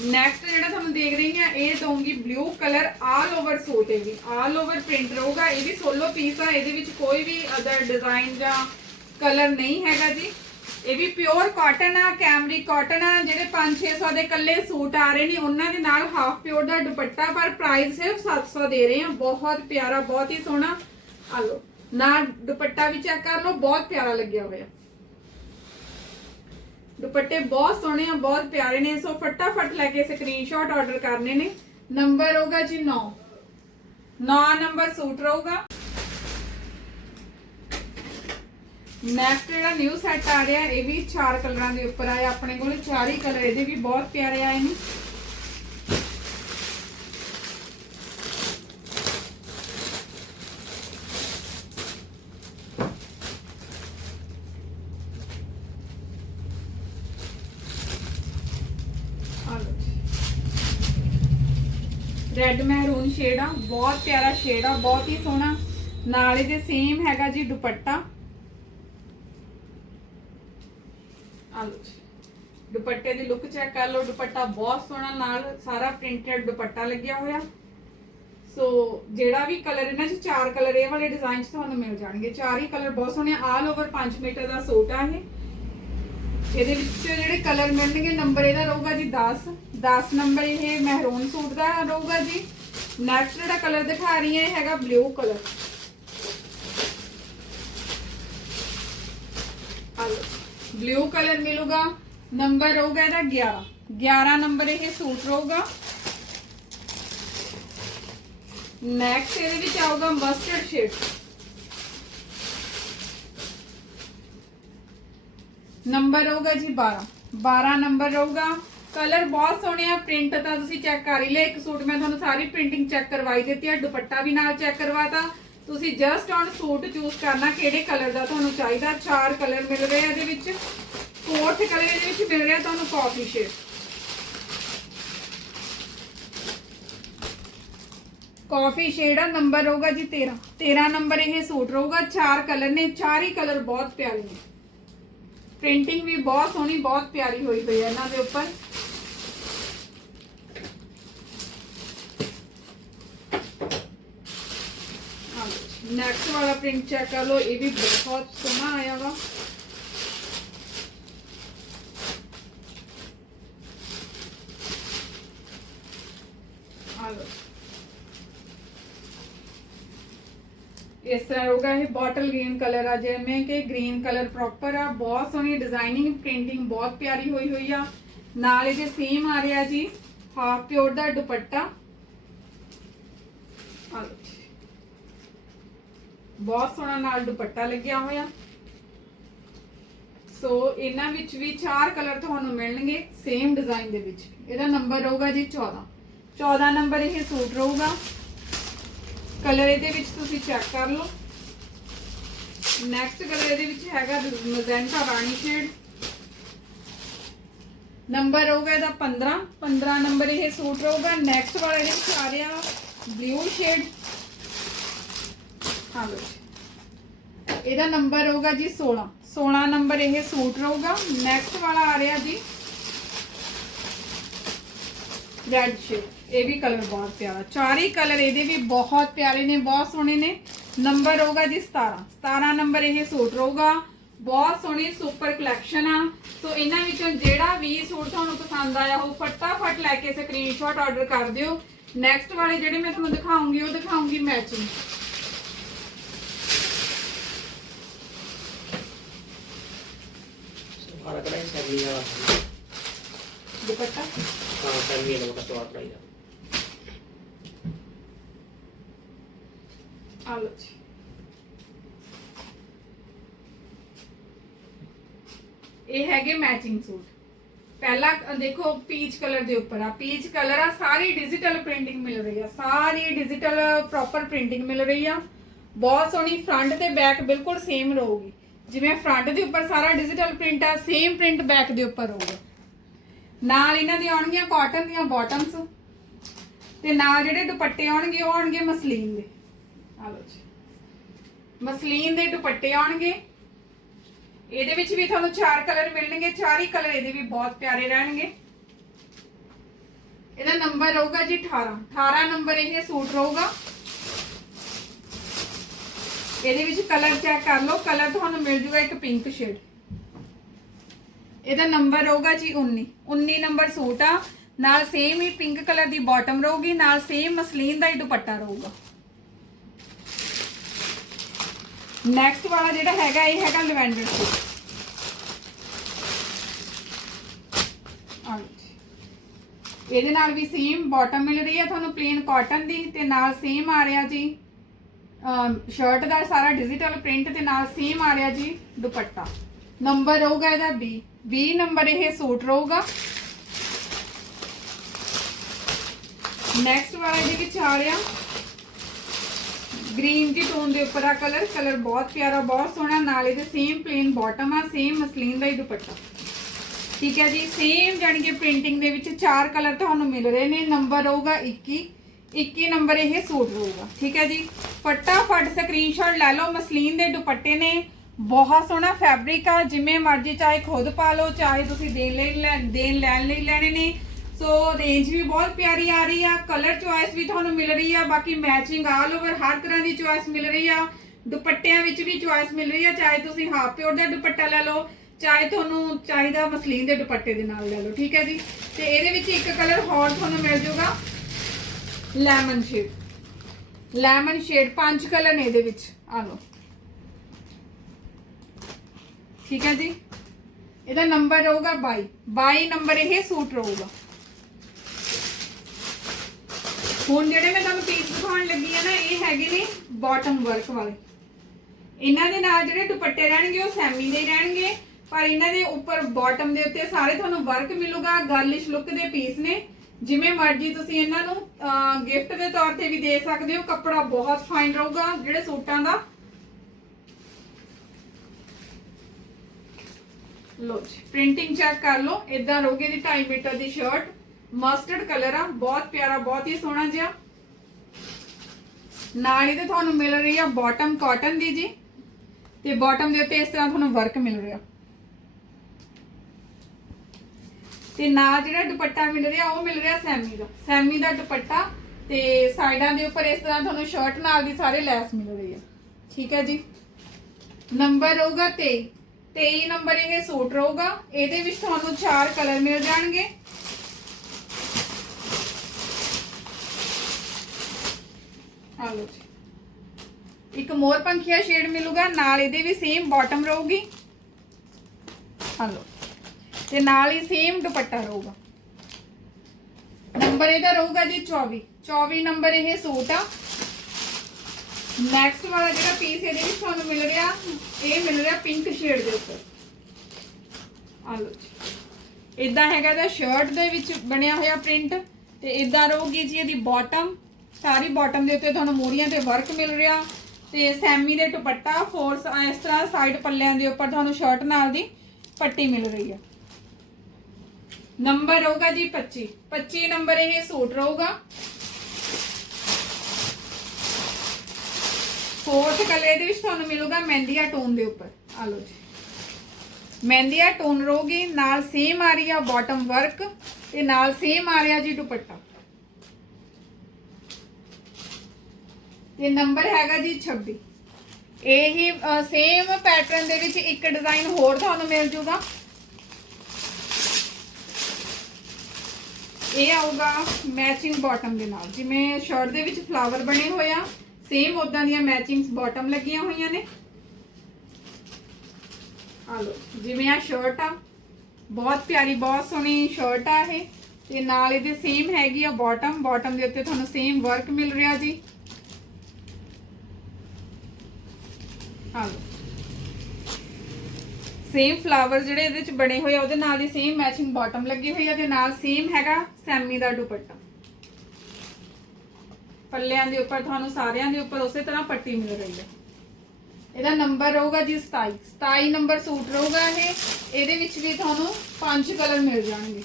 ਨੈਕਸਟ ਜਿਹੜਾ ਤੁਹਾਨੂੰ ਦੇਖ ਰਹੀ ਹਾਂ, ਇਹ ਦਊਂਗੀ blue colour all over suit ਹੈ ਵੀ। ਆਲ ਓਵਰ ਪ੍ਰਿੰਟ ਰਹੂਗਾ, ਇਹ ਵੀ ਸੋਲੋ ਪੀਸ ਆ, ਇਹਦੇ ਵਿੱਚ ਕੋਈ ਵੀ ਅਦਰ ਡਿਜ਼ਾਈਨ ਜਾਂ ਕਲਰ ਨਹੀਂ ਹੈਗਾ ਜੀ। ਇਹ ਵੀ ਪਿਓਰ ਕਾਟਨ ਆ ਕੈਮਰੀ ਕਾਟਨ ਆ, ਜਿਹੜੇ 5-600 ਦੇ ਕੱਲੇ ਸੂਟ ਆ ਰਹੇ ਨੇ, ਉਹਨਾਂ ਦੇ ਨਾਲ ਹਾਫ ਪਿਓਰ ਦਾ ਦੁਪੱਟਾ, ਪਰ ਪ੍ਰਾਈਸ ਸਿਰਫ 700 ਦੇ ਰਹੇ ਆ। ਬਹੁਤ ਪਿਆਰਾ, ਬਹੁਤ ਹੀ ਸੋਹਣਾ। ਆ ਲਓ, ਨਾਲ ਦੁਪੱਟਾ ਵੀ ਚੈੱਕ ਕਰ ਲਓ, ਬਹੁਤ ਪਿਆਰਾ ਲੱਗਿਆ ਹੋਇਆ। ਦੁਪੱਟੇ ਬਹੁਤ ਸੋਹਣੇ ਆ, ਬਹੁਤ ਪਿਆਰੇ ਨੇ। ਸੋ ਫਟਾਫਟ ਲੈ ਕੇ ਸਕਰੀਨਸ਼ਾਟ ਆਰਡਰ ਕਰਨੇ ਨੇ। ਨੰਬਰ ਹੋਗਾ ਜੀ 9 9 ਨੰਬਰ ਸੂਟ ਰਹੂਗਾ। ਨੈਕਸਟ ਜਿਹੜਾ ਨਿਊ ਸੈੱਟ ਆ ਰਿਹਾ, ਇਹ ਵੀ ਚਾਰ ਕਲਰਾਂ ਦੇ ਉੱਪਰ ਆਇਆ। ਆਪਣੇ ਕੋਲ ਚਾਰ ਹੀ ਕਲਰ ਇਹਦੇ ਵੀ ਬਹੁਤ ਪਿਆਰੇ ਆਏ ਨੇ। ਰੈੱਡ ਮਹਿਰੂਨ ਸ਼ੇਡ ਆ, ਬਹੁਤ ਪਿਆਰਾ ਸ਼ੇਡ ਆ, ਬਹੁਤ ਹੀ ਸੋਹਣਾ। ਨਾਲ ਇਹਦੇ ਸੇਮ ਹੈਗਾ ਜੀ ਦੁਪੱਟਾ ਆ ਲਓ ਜੀ ਦੁਪੱਟੇ ਦੀ ਲੁੱਕ ਚੈੱਕ ਕਰ ਲਓ ਦੁਪੱਟਾ ਬਹੁਤ ਸੋਹਣਾ ਨਾਲ ਸਾਰਾ ਪ੍ਰਿੰਟਡ ਦੁਪੱਟਾ ਲੱਗਿਆ ਹੋਇਆ। ਸੋ ਜਿਹੜਾ ਵੀ ਕਲਰ ਇਹਨਾਂ 'ਚ, ਚਾਰ ਕਲਰ ਇਹ ਵਾਲੇ ਡਿਜ਼ਾਈਨ 'ਚ ਤੁਹਾਨੂੰ ਮਿਲ ਜਾਣਗੇ। ਚਾਰ ਹੀ ਕਲਰ ਬਹੁਤ ਸੋਹਣੇ ਆਲ ਓਵਰ 5 ਮੀਟਰ ਦਾ ਸੂਟ ਆ ਇਹ। ਇਹਦੇ ਵਿੱਚ ਜਿਹੜੇ ਕਲਰ ਮਿਲਣਗੇ ਨੰਬਰ ਇਹਦਾ ਰਹੂਗਾ ਜੀ 10 10 ਨੰਬਰ ਇਹ ਮਹਿਰੂਨ ਸੂਟ ਦਾ ਰਹੂਗਾ ਜੀ। ਨੈਕਸਟ ਜਿਹੜਾ ਕਲਰ ਦਿਖਾ ਰਹੀ ਹੈ, ਇਹ ਹੈਗਾ ਬਲੂ ਕਲਰ ਬਲੂ ਕਲਰ ਮਿਲੂਗਾ। ਨੰਬਰ ਰਹੂਗਾ ਇਹਦਾ 11 11 ਨੰਬਰ ਇਹ ਸੂਟ ਰਹੂਗਾ ਨੈਕਸਟ ਇਹਦੇ ਵਿੱਚ ਆਊਗਾ ਮਸਟਰਡ ਸ਼ੇਡ ਨੰਬਰ ਹੋਊਗਾ ਜੀ 12 12 ਨੰਬਰ ਰਹੂਗਾ ਕਲਰ ਬਹੁਤ ਸੋਹਣੇ ਆ ਪ੍ਰਿੰਟ ਤਾਂ ਤੁਸੀਂ ਚੈੱਕ ਕਰ ਹੀ ਲਿਆ। ਇੱਕ ਸੂਟ ਮੈਂ ਤੁਹਾਨੂੰ ਸਾਰੀ ਪ੍ਰਿੰਟਿੰਗ ਚੈੱਕ ਕਰਵਾਈ ਦਿੱਤੀ ਆ, ਦੁਪੱਟਾ ਵੀ ਨਾਲ ਚੈੱਕ ਕਰਵਾਤਾ। ਤੁਸੀਂ ਜਸਟ ਔਨ ਸੂਟ ਚੂਜ਼ ਕਰਨਾ ਕਿਹੜੇ ਕਲਰ ਦਾ ਤੁਹਾਨੂੰ ਚਾਹੀਦਾ। ਚਾਰ ਕਲਰ ਮਿਲ ਰਹੇ ਆ ਇਹਦੇ ਵਿੱਚ। ਫੋਰਥ ਕਲਰ ਇਹਦੇ ਵਿੱਚ ਮਿਲ ਰਿਹਾ ਤੁਹਾਨੂੰ ਕਾਫੀ ਸ਼ੇਡ ਕਾਫੀ ਸ਼ੇਡ ਆ ਨੰਬਰ ਹੋਊਗਾ ਜੀ 13 13 ਨੰਬਰ ਇਹ ਸੂਟ ਰਹੂਗਾ, ਚਾਰ ਕਲਰ ਨੇ, ਚਾਰ ਹੀ ਕਲਰ ਬਹੁਤ ਪਿਆਰੇ ਨੇ। ਪ੍ਰਿੰਟਿੰਗ ਵੀ ਬਹੁਤ ਸੋਹਣੀ, ਬਹੁਤ ਪਿਆਰੀ ਹੋਈ ਪਈ ਹੈ ਇਹਨਾਂ ਦੇ ਉੱਪਰ। ਨੈਕਸਟ ਵਾਲਾ ਪ੍ਰਿੰਟ ਚੈੱਕ ਕਰ ਲਓ, ਇਹ ਵੀ ਬਹੁਤ ਸੋਹਣਾ ਆਇਆ ਵਾ। ਆ ਲਓ ਇਸ ਤਰ੍ਹਾਂ ਹੋਗਾ ਇਹ ਬੋਟਲ ਗ੍ਰੀਨ ਕਲਰ ਆ, ਜਿਵੇਂ ਕਿ ਗ੍ਰੀਨ ਕਲਰ ਪ੍ਰੋਪਰ ਆ। ਬਹੁਤ ਸੋਹਣੀ ਡਿਜ਼ਾਈਨਿੰਗ ਪ੍ਰਿੰਟਿੰਗ ਬਹੁਤ ਪਿਆਰੀ ਹੋਈ ਹੋਈ ਆ। ਨਾਲ ਇਹਦੇ ਸੇਮ ਆ ਰਿਹਾ ਜੀ ਹਾਫ ਪਿਓਰ ਦਾ ਦੁਪੱਟਾ। ਬਹੁਤ ਸੋਹਣਾ ਨਾਲ ਦੁਪੱਟਾ ਲੱਗਿਆ ਹੋਇਆ। ਸੋ ਇਹਨਾਂ ਵਿੱਚ ਵੀ ਚਾਰ ਕਲਰ ਤੁਹਾਨੂੰ ਮਿਲਣਗੇ ਸੇਮ ਡਿਜ਼ਾਈਨ ਦੇ ਵਿੱਚ ਇਹਦਾ ਨੰਬਰ ਹੋਊਗਾ ਜੀ 14 14 ਨੰਬਰ ਇਹ ਸੂਟ ਰਹੂਗਾ। ਕਲਰ ਇਹਦੇ ਵਿੱਚ ਤੁਸੀਂ ਚੈੱਕ ਕਰ ਲਓ। ਨੈਕਸਟ ਕਲਰ ਇਹਦੇ ਵਿੱਚ ਹੈਗਾ ਮਜ਼ੈਂਟਾ ਰਾਣੀ ਸ਼ੇਡ ਨੰਬਰ ਹੋਊਗਾ ਇਹਦਾ 15 15 ਨੰਬਰ ਇਹ ਸੂਟ ਰਹੂਗਾ। ਨੈਕਸਟ ਵਾਲਾ ਇਹਦੇ ਵਿੱਚ ਆ ਰਿਹਾ ਬਲੂ ਸ਼ੇਡ ਹਾਂ ਲਓ ਇਹਦਾ ਨੰਬਰ ਹੋਊਗਾ ਜੀ 16 16 ਨੰਬਰ ਇਹ ਸੂਟ ਰਹੂਗਾ। ਨੈਕਸਟ ਵਾਲਾ ਆ ਰਿਹਾ ਜੀ ਰੈਡ ਸ਼ੇਡ ਇਹ ਵੀ ਕਲਰ ਬਹੁਤ ਪਿਆਰਾ ਚਾਰੇ ਕਲਰ ਇਹਦੇ ਵੀ ਬਹੁਤ ਪਿਆਰੇ ਨੇ ਬਹੁਤ ਸੋਹਣੇ ਨੇ ਨੰਬਰ ਹੋਊਗਾ ਜੀ 17 17 ਨੰਬਰ ਇਹ ਸੂਟ ਰਹੂਗਾ ਬਹੁਤ ਸੋਹਣੀ ਸੁਪਰ ਕਲੈਕਸ਼ਨ ਆ ਸੋ ਇਹਨਾਂ ਵਿੱਚੋਂ ਜਿਹੜਾ ਵੀ ਸੂਟ ਤੁਹਾਨੂੰ ਪਸੰਦ ਆਇਆ ਹੋ ਫਟਾਫਟ ਲੈ ਕੇ ਸਕਰੀਨਸ਼ਾਟ ਆਰਡਰ ਕਰ ਦਿਓ ਨੈਕਸਟ ਵਾਲੇ ਜਿਹੜੇ ਮੈਂ ਤੁਹਾਨੂੰ ਦਿਖਾਉਂਗੀ ਉਹ ਦਿਖਾਉਂਗੀ ਮੈਚਿੰਗ ਸਾਰਾ ਕੜਾ ਸੈਲੀ ਵਾਲਾ ਦੁਪੱਟਾ ਹਾਂ ਸੈਲੀ ਵਾਲਾ ਬਸ ਵਾਟ ਇਹ ਹੈਗੇ ਮੈਚਿੰਗ ਸੂਟ ਪਹਿਲਾ, ਦੇਖੋ ਪੀਚ ਕਲਰ ਦੇ ਉੱਪਰ ਆ। ਪੀਚ ਕਲਰ ਆ, ਸਾਰੀ ਡਿਜੀਟਲ ਪ੍ਰਿੰਟਿੰਗ ਮਿਲ ਰਹੀ ਆ। ਸਾਰੀ ਡਿਜੀਟਲ ਪ੍ਰੋਪਰ ਪ੍ਰਿੰਟਿੰਗ ਮਿਲ ਰਹੀ ਆ। ਬਹੁਤ ਸੋਹਣੀ ਫਰੰਟ ਤੇ ਬੈਕ ਬਿਲਕੁਲ ਸੇਮ ਰਹੂਗੀ। ਜਿਵੇਂ ਫਰੰਟ ਦੇ ਉੱਪਰ ਸਾਰਾ ਡਿਜੀਟਲ ਪ੍ਰਿੰਟ ਆ ਸੇਮ ਪ੍ਰਿੰਟ ਬੈਕ ਦੇ ਉੱਪਰ ਹੋਊਗਾ। ਨਾਲ ਇਹਨਾਂ ਦੀ ਆਉਣਗੀਆਂ ਕਾਟਨ ਦੀਆਂ ਬਾਟਮਸ ਤੇ ਨਾਲ ਜਿਹੜੇ ਦੁਪੱਟੇ ਆਉਣਗੇ, ਉਹ ਆਉਣਗੇ ਮਸਲੀਨ ਦੇ। ਆ ਲਓ ਜੀ। ਮਸਲੀਨ ਦੇ ਦੁਪੱਟੇ ਆਉਣਗੇ। ਇਹਦੇ ਵਿੱਚ ਵੀ ਤੁਹਾਨੂੰ ਚਾਰ ਕਲਰ ਮਿਲਣਗੇ। ਚਾਰ ਹੀ ਕਲਰ ਇਹਦੇ ਵੀ ਬਹੁਤ ਪਿਆਰੇ ਰਹਿਣਗੇ। ਇਹਦਾ ਨੰਬਰ ਰਹੂਗਾ ਜੀ 18 18 ਨੰਬਰ ਇਹ ਸੂਟ ਰਹੂਗਾ। ਇਹਦੇ ਵਿੱਚ ਕਲਰ ਚੈੱਕ ਕਰ ਲਓ। ਕਲਰ ਤੁਹਾਨੂੰ ਮਿਲ ਜੂਗਾ ਇੱਕ ਪਿੰਕ ਸ਼ੇਡ ਇਹਦਾ ਨੰਬਰ ਰਹੂਗਾ ਜੀ 19 19 ਨੰਬਰ ਸੂਟ ਆ। ਨਾਲ ਸੇਮ ਹੀ ਪਿੰਕ ਕਲਰ ਦੀ ਬਾਟਮ ਰਹੂਗੀ, ਨਾਲ ਸੇਮ ਮਸਲੀਨ ਦਾ ਹੀ ਦੁਪੱਟਾ ਰਹੂਗਾ। ਨੈਕਸਟ ਵਾਲਾ ਜਿਹੜਾ ਹੈਗਾ, ਇਹ ਹੈਗਾ ਲਵੈਂਡਰ ਸੂਟ। ਇਹਦੇ ਨਾਲ ਵੀ ਸੇਮ ਬਾਟਮ ਮਿਲ ਰਹੀ ਹੈ ਤੁਹਾਨੂੰ ਪਲੇਨ ਕਾਟਨ ਦੀ, ਤੇ ਨਾਲ ਸੇਮ ਆ ਰਿਹਾ ਜੀ ਸ਼ਰਟ ਦਾ ਸਾਰਾ ਡਿਜੀਟਲ ਪ੍ਰਿੰਟ ਤੇ ਨਾਲ ਸੇਮ ਆ ਰਿਹਾ ਜੀ ਦੁਪੱਟਾ। ਨੰਬਰ ਰਹੂਗਾ ਇਹਦਾ 20 20 ਨੰਬਰ ਇਹ ਸੂਟ ਰਹੂਗਾ। ਨੈਕਸਟ ਵਾਲਾ ਇਹਦੇ ਵਿੱਚ ਆ ਰਿਹਾ। ਗ੍ਰੀਨ ਦੀ ਟੋਨ ਦੇ ਉੱਪਰ ਆ ਕਲਰ ਕਲਰ ਬਹੁਤ ਪਿਆਰਾ, ਬਹੁਤ ਸੋਹਣਾ। ਨਾਲ ਇਹਦੇ ਸੇਮ ਪਲੇਨ ਬਾਟਮ ਆ ਸੇਮ ਮਸਲੀਨ ਦਾ ਹੀ ਦੁਪੱਟਾ। ਠੀਕ ਹੈ ਜੀ? ਸੇਮ ਜਾਣੀ ਕਿ ਪ੍ਰਿੰਟਿੰਗ ਦੇ ਵਿੱਚ ਚਾਰ ਕਲਰ ਤੁਹਾਨੂੰ ਮਿਲ ਰਹੇ ਨੇ। ਨੰਬਰ ਹੋਊਗਾ 21 21 ਨੰਬਰ ਇਹ ਸੂਟ ਹੋਊਗਾ ਠੀਕ ਹੈ ਜੀ? ਫਟਾਫਟ ਸਕਰੀਨਸ਼ਾਟ ਲੈ ਲਓ। ਮਸਲੀਨ ਦੇ ਦੁਪੱਟੇ ਨੇ। ਬਹੁਤ ਸੋਹਣਾ ਫੈਬਰਿਕ ਆ, ਜਿਵੇਂ ਮਰਜ਼ੀ ਚਾਹੇ ਖੁਦ ਪਾ ਲਓ, ਚਾਹੇ ਤੁਸੀਂ ਦੇਣ ਲਈ ਲੈ- ਦੇਣ ਲੈਣ ਲਈ ਲੈਣੇ ਨੇ। ਸੋ ਰੇਂਜ ਵੀ ਬਹੁਤ ਪਿਆਰੀ ਆ ਰਹੀ ਆ ਕਲਰ ਚੁਆਇਸ ਵੀ ਤੁਹਾਨੂੰ ਮਿਲ ਰਹੀ ਆ, ਬਾਕੀ ਮੈਚਿੰਗ ਆਲ ਓਵਰ ਹਰ ਤਰ੍ਹਾਂ ਦੀ ਚੁਆਇਸ ਮਿਲ ਰਹੀ ਆ। ਦੁਪੱਟਿਆਂ ਵਿੱਚ ਵੀ ਚੁਆਇਸ ਮਿਲ ਰਹੀ ਆ, ਚਾਹੇ ਤੁਸੀਂ ਹਾਫ ਪਿਓਰ ਦਾ ਦੁਪੱਟਾ ਲੈ ਲਓ, ਚਾਹੇ ਤੁਹਾਨੂੰ ਚਾਹੀਦਾ ਮਸਲੀਨ ਦੇ ਦੁਪੱਟੇ ਦੇ ਨਾਲ ਲੈ ਲਓ, ਠੀਕ ਹੈ ਜੀ? ਤੇ ਇਹਦੇ ਵਿੱਚ ਇੱਕ ਕਲਰ ਹੋਰ ਤੁਹਾਨੂੰ ਮਿਲ ਜਾਊਗਾ ਲੈਮਨ ਸ਼ੇਡ ਲੈਮਨ ਸ਼ੇਡ ਪੰਜ ਕਲਰ ਨੇ ਇਹਦੇ ਵਿੱਚ, ਆ ਲਓ। ਠੀਕ ਹੈ ਜੀ? ਇਹਦਾ ਨੰਬਰ ਰਹੂਗਾ 22 22 ਨੰਬਰ ਇਹ ਸੂਟ ਰਹੂਗਾ। ਹੁਣ ਜਿਹੜੇ ਮੈਂ ਤੁਹਾਨੂੰ ਪੀਸ ਦਿਖਾਉਣ ਲੱਗੀ ਆ ਨਾ, ਇਹ ਹੈਗੇ ਨੇ ਬਾਟਮ ਵਰਕ ਵਾਲੇ। ਇਹਨਾਂ ਦੇ ਨਾਲ ਜਿਹੜੇ ਦੁਪੱਟੇ ਰਹਿਣਗੇ, ਉਹ ਸੈਮੀ ਦੇ ਰਹਿਣਗੇ, ਪਰ ਇਹਨਾਂ ਦੇ ਉੱਪਰ ਬਾਟਮ ਦੇ ਉੱਤੇ ਸਾਰੇ ਤੁਹਾਨੂੰ ਵਰਕ ਮਿਲੂਗਾ ਗਰਲਿਸ਼ ਲੁੱਕ ਦੇ ਪੀਸ ਨੇ। ਜਿਵੇਂ ਮਰਜ਼ੀ ਤੁਸੀਂ ਇਹਨਾਂ ਨੂੰ ਗਿਫਟ ਦੇ ਤੌਰ ਤੇ ਵੀ ਦੇ ਸਕਦੇ ਹੋ, ਕੱਪੜਾ ਬਹੁਤ ਫਾਈਨ ਰਹੂਗਾ, ਜਿਹੜੇ ਸੂਟਾਂ ਦਾ। ਲੋ ਜੀ ਪ੍ਰਿੰਟਿੰਗ ਚੈੱਕ ਕਰ ਲਓ ਇਦਾਂ ਰੋਗੇ ਦੀ 2.5 ਮੀਟਰ ਦੀ ਸ਼ਰਟ ਮਸਟਰਡ ਕਲਰ ਆ, ਬਹੁਤ ਪਿਆਰਾ, ਬਹੁਤ ਹੀ ਸੋਹਣਾ ਜਿਹਾ। ਨਾਲ ਹੀ ਤੇ ਤੁਹਾਨੂੰ ਮਿਲ ਰਹੀ ਆ ਬਾਟਮ ਕਾਟਨ ਦੀ ਜੀ, ਤੇ ਬਾਟਮ ਦੇ ਉੱਤੇ ਇਸ ਤਰ੍ਹਾਂ ਤੁਹਾਨੂੰ ਵਰਕ ਮਿਲ ਰਿਹਾ। ਤੇ ਨਾਲ ਜਿਹੜਾ ਦੁਪੱਟਾ ਮਿਲ ਰਿਹਾ, ਉਹ ਮਿਲ ਰਿਹਾ ਸੈਮੀ ਦਾ। ਸੈਮੀ ਦਾ ਦੁਪੱਟਾ ਤੇ ਸਾਈਡਾਂ ਦੇ ਉੱਪਰ ਇਸ ਤਰ੍ਹਾਂ ਤੁਹਾਨੂੰ ਸ਼ਰਟ ਨਾਲ ਦੀ ਸਾਰੇ ਲੈਸ ਮਿਲ ਰਹੀ ਹੈ ਠੀਕ ਹੈ ਜੀ? ਨੰਬਰ ਰਹੂਗਾ 23 23 ਨੰਬਰ ਇਹ ਸੂਟ ਰਹੂਗਾ। ਇਹਦੇ ਵਿੱਚ ਤੁਹਾਨੂੰ ਚਾਰ ਕਲਰ ਮਿਲ ਜਾਣਗੇ। ਆ ਲਓ ਜੀ। ਇੱਕ ਮੋਰ ਪੰਖੀਆ ਸ਼ੇਡ ਮਿਲੂਗਾ, ਨਾਲ ਇਹਦੇ ਵੀ ਸੇਮ ਬਾਟਮ ਰਹੂਗੀ। ਆ ਲਓ ਤੇ ਨਾਲ ਹੀ ਸੇਮ ਦੁਪੱਟਾ ਰਹੂਗਾ। ਨੰਬਰ ਇਹਦਾ ਰਹੂਗਾ ਜੀ 24 24 ਨੰਬਰ ਇਹ ਸੂਟ ਆ। ਨੈਕਸਟ ਵਾਲਾ ਜਿਹੜਾ ਪੀਸ ਇਹਦੇ ਵਿੱਚ ਤੁਹਾਨੂੰ ਮਿਲ ਰਿਹਾ, ਇਹ ਮਿਲ ਰਿਹਾ ਪਿੰਕ ਸ਼ੇਡ ਦੇ ਉੱਪਰ। ਆ ਲਓ ਜੀ। ਇਦਾਂ ਹੈਗਾ ਦਾ ਸ਼ਰਟ ਦੇ ਵਿੱਚ ਬਣਿਆ ਹੋਇਆ ਪ੍ਰਿੰਟ ਤੇ ਇਦਾਂ ਰਹੂਗੀ ਜੀ ਇਹਦੀ ਬਾਟਮ ਸਾਰੀ ਬਾਟਮ ਦੇ ਉੱਤੇ ਤੁਹਾਨੂੰ ਮੋਰੀਆਂ ਤੇ ਵਰਕ ਮਿਲ ਰਿਹਾ ਤੇ ਸੈਮੀ ਦੇ ਦੁਪੱਟਾ ਫੋਰਸ ਇਸ ਤਰ੍ਹਾਂ ਸਾਈਡ ਪੱਲਿਆਂ ਦੇ ਉੱਪਰ ਤੁਹਾਨੂੰ ਸ਼ਰਟ ਨਾਲ ਦੀ ਪੱਟੀ ਮਿਲ ਰਹੀ ਹੈ। ਨੰਬਰ ਰਹੂਗਾ ਜੀ 25 25 ਨੰਬਰ ਇਹ ਸੂਟ ਰਹੂਗਾ। ਫੋਰਥ ਕਲਰ ਇਹਦੇ ਵਿੱਚ ਤੁਹਾਨੂੰ ਮਿਲੂਗਾ ਮਹਿੰਦੀਆ ਟੋਨ ਦੇ ਉੱਪਰ। ਆ ਲਓ ਜੀ। ਮਹਿੰਦੀਆ ਟੋਨ ਰਹੂਗੀ, ਨਾਲ ਸੇਮ ਆ ਰਹੀ ਆ ਬਾਟਮ ਵਰਕ ਤੇ ਨਾਲ ਸੇਮ ਆ ਰਿਹਾ ਜੀ ਦੁਪੱਟਾ। ਤੇ ਨੰਬਰ ਹੈਗਾ ਜੀ 26 ਇਹੀ ਸੇਮ ਪੈਟਰਨ ਦੇ ਵਿੱਚ ਇੱਕ ਡਿਜ਼ਾਈਨ ਹੋਰ ਤੁਹਾਨੂੰ ਮਿਲ ਜੂਗਾ। ਇਹ ਆਊਗਾ ਮੈਚਿੰਗ ਬਾਟਮ ਦੇ ਨਾਲ। ਜਿਵੇਂ ਸ਼ਰਟ ਦੇ ਵਿੱਚ ਫਲਾਵਰ ਬਣੇ ਹੋਏ ਆ ਸੇਮ ਉਦਾਂ ਦੀਆਂ ਮੈਚਿੰਗਸ ਬਾਟਮ ਲੱਗੀਆਂ ਹੋਈਆਂ ਨੇ। ਆ ਲੋ ਜਿਵੇਂ ਆ ਸ਼ਰਟ ਆ, ਬਹੁਤ ਪਿਆਰੀ, ਬਹੁਤ ਸੋਹਣੀ ਸ਼ਰਟ ਆ ਇਹ। ਤੇ ਨਾਲ ਇਹਦੇ ਸੇਮ ਹੈਗੀ ਆ ਬਾਟਮ ਬਾਟਮ ਦੇ ਉੱਤੇ ਤੁਹਾਨੂੰ ਸੇਮ ਵਰਕ ਮਿਲ ਰਿਹਾ ਜੀ। ਆ ਲੋ ਸੇਮ ਫਲਾਵਰ ਜਿਹੜੇ ਇਹਦੇ ਵਿੱਚ ਬਣੇ ਹੋਏ ਆ, ਉਹਦੇ ਨਾਲ ਹੀ ਸੇਮ ਮੈਚਿੰਗ ਬਾਟਮ ਲੱਗੀ ਹੋਈ ਆ ਤੇ ਨਾਲ ਸੇਮ ਹੈਗਾ ਸੈਮੀ ਦਾ ਦੁਪੱਟਾ। ਪੱਲਿਆਂ ਦੇ ਉੱਪਰ, ਤੁਹਾਨੂੰ ਸਾਰਿਆਂ ਦੇ ਉੱਪਰ ਉਸੇ ਤਰ੍ਹਾਂ ਪੱਟੀ ਮਿਲ ਰਹੀ ਹੈ। ਇਹਦਾ ਨੰਬਰ ਰਹੂਗਾ ਜੀ 27 27 ਨੰਬਰ ਸੂਟ ਰਹੂਗਾ ਇਹ। ਇਹਦੇ ਵਿੱਚ ਵੀ ਤੁਹਾਨੂੰ ਪੰਜ ਕਲਰ ਮਿਲ ਜਾਣਗੇ।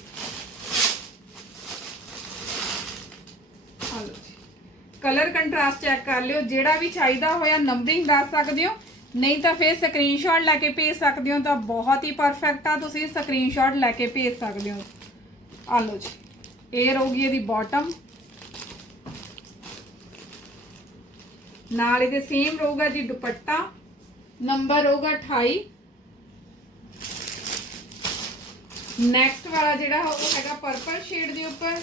ਕਲਰ ਕੰਟਰਾਸਟ ਚੈੱਕ ਕਰ ਲਿਓ। ਜਿਹੜਾ ਵੀ ਚਾਹੀਦਾ ਹੋਇਆ ਨੰਬਰਿੰਗ ਦੱਸ ਸਕਦੇ ਹੋ। ਨਹੀਂ ਤਾਂ ਫਿਰ ਸਕਰੀਨਸ਼ਾਟ ਲੈ ਕੇ ਭੇਜ ਸਕਦੇ ਹੋ ਤਾਂ ਬਹੁਤ ਹੀ ਪਰਫੈਕਟ ਆ। ਤੁਸੀਂ ਸਕਰੀਨਸ਼ਾਟ ਲੈ ਕੇ ਭੇਜ ਸਕਦੇ ਹੋ। ਆ ਲਓ ਜੀ। ਇਹ ਰਹੂਗੀ ਇਹਦੀ ਬਾਟਮ ਨਾਲ ਇਹਦੇ ਸੇਮ ਰਹੂਗਾ ਜੀ ਦੁਪੱਟਾ ਨੰਬਰ ਹੋਊਗਾ 28 ਨੈਕਸਟ ਵਾਲਾ ਜਿਹੜਾ ਉਹ ਹੈਗਾ ਪਰਪਲ ਸ਼ੇਡ ਦੇ ਉੱਪਰ।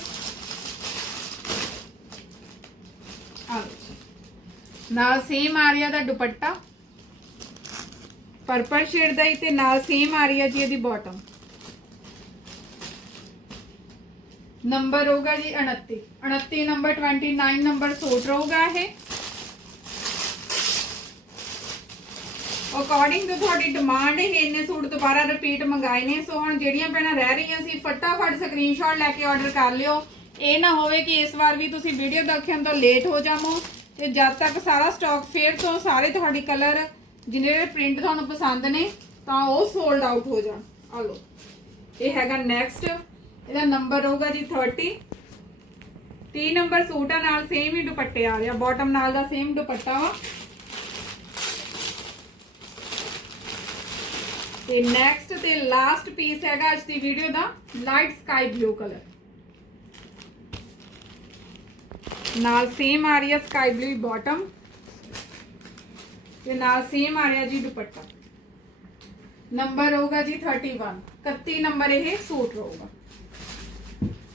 ਆ ਨਾਲ ਸੇਮ ਆ ਰਿਹਾ ਦਾ ਦੁਪੱਟਾ। ਪਰਪਲ ਸ਼ੇਡ ਦਾ ਹੀ ਤੇ ਨਾਲ ਸੇਮ ਆ ਰਹੀ ਹੈ ਜੀ ਇਹਦੀ ਬਾਟਮ ਨੰਬਰ ਹੋਊਗਾ ਜੀ 29 29 ਨੰਬਰ 29 ਨੰਬਰ ਸੂਟ ਰਹੂਗਾ ਇਹ। ਅਕੋਰਡਿੰਗ ਟੂ ਤੁਹਾਡੀ ਡਿਮਾਂਡ ਇਹ ਇੰਨੇ ਸੂਟ ਦੁਬਾਰਾ ਰਿਪੀਟ ਮੰਗਾਏ ਨੇ ਸੋ ਹੁਣ ਜਿਹੜੀਆਂ ਭੈਣਾਂ ਰਹਿ ਰਹੀਆਂ ਸੀ, ਫਟਾਫਟ ਸਕਰੀਨਸ਼ਾਟ ਲੈ ਕੇ ਆਰਡਰ ਕਰ ਲਿਓ। ਇਹ ਨਾ ਹੋਵੇ ਕਿ ਇਸ ਵਾਰ ਵੀ ਤੁਸੀਂ ਵੀਡੀਓ ਦੇਖਣ ਤੋਂ ਲੇਟ ਹੋ ਜਾਵੋ, ਤੇ ਜਦ ਤੱਕ ਸਾਰਾ ਸਟਾਕ ਫੇਰ ਤੋਂ ਸਾਰੇ ਤੁਹਾਡੀ ਕਲਰ ਜਿਹੜੇ ਪ੍ਰਿੰਟ ਤੁਹਾਨੂੰ ਪਸੰਦ ਨੇ, ਤਾਂ ਉਹ ਸੋਲਡ ਆਊਟ ਹੋ ਜਾਣ। ਆ ਲਓ। ਇਹ ਹੈਗਾ ਨੈਕਸਟ ਇਹਦਾ ਨੰਬਰ ਹੋਊਗਾ ਜੀ 30 30 ਨੰਬਰ ਸੂਟ ਆ, ਨਾਲ ਸੇਮ ਹੀ ਦੁਪੱਟੇ ਆ ਰਿਹਾ। ਬਾਟਮ ਨਾਲ ਦਾ ਸੇਮ ਦੁਪੱਟਾ ਵਾ। ਤੇ ਨੈਕਸਟ ਤੇ ਲਾਸਟ ਪੀਸ ਹੈਗਾ ਅੱਜ ਦੀ ਵੀਡੀਓ ਦਾ ਲਾਈਟ ਸਕਾਈ ਬਲੂ ਕਲਰ ਨਾਲ ਸੇਮ ਆ ਰਹੀ ਹੈ ਸਕਾਈ ਬਲੂ ਬਾਟਮ ਤੇ ਨਾਲ ਸੇਮ ਆ ਰਿਹਾ ਜੀ ਦੁਪੱਟਾ। ਨੰਬਰ ਹੋਊਗਾ ਜੀ 31 31 ਨੰਬਰ ਇਹ ਸੂਟ ਰਹੂਗਾ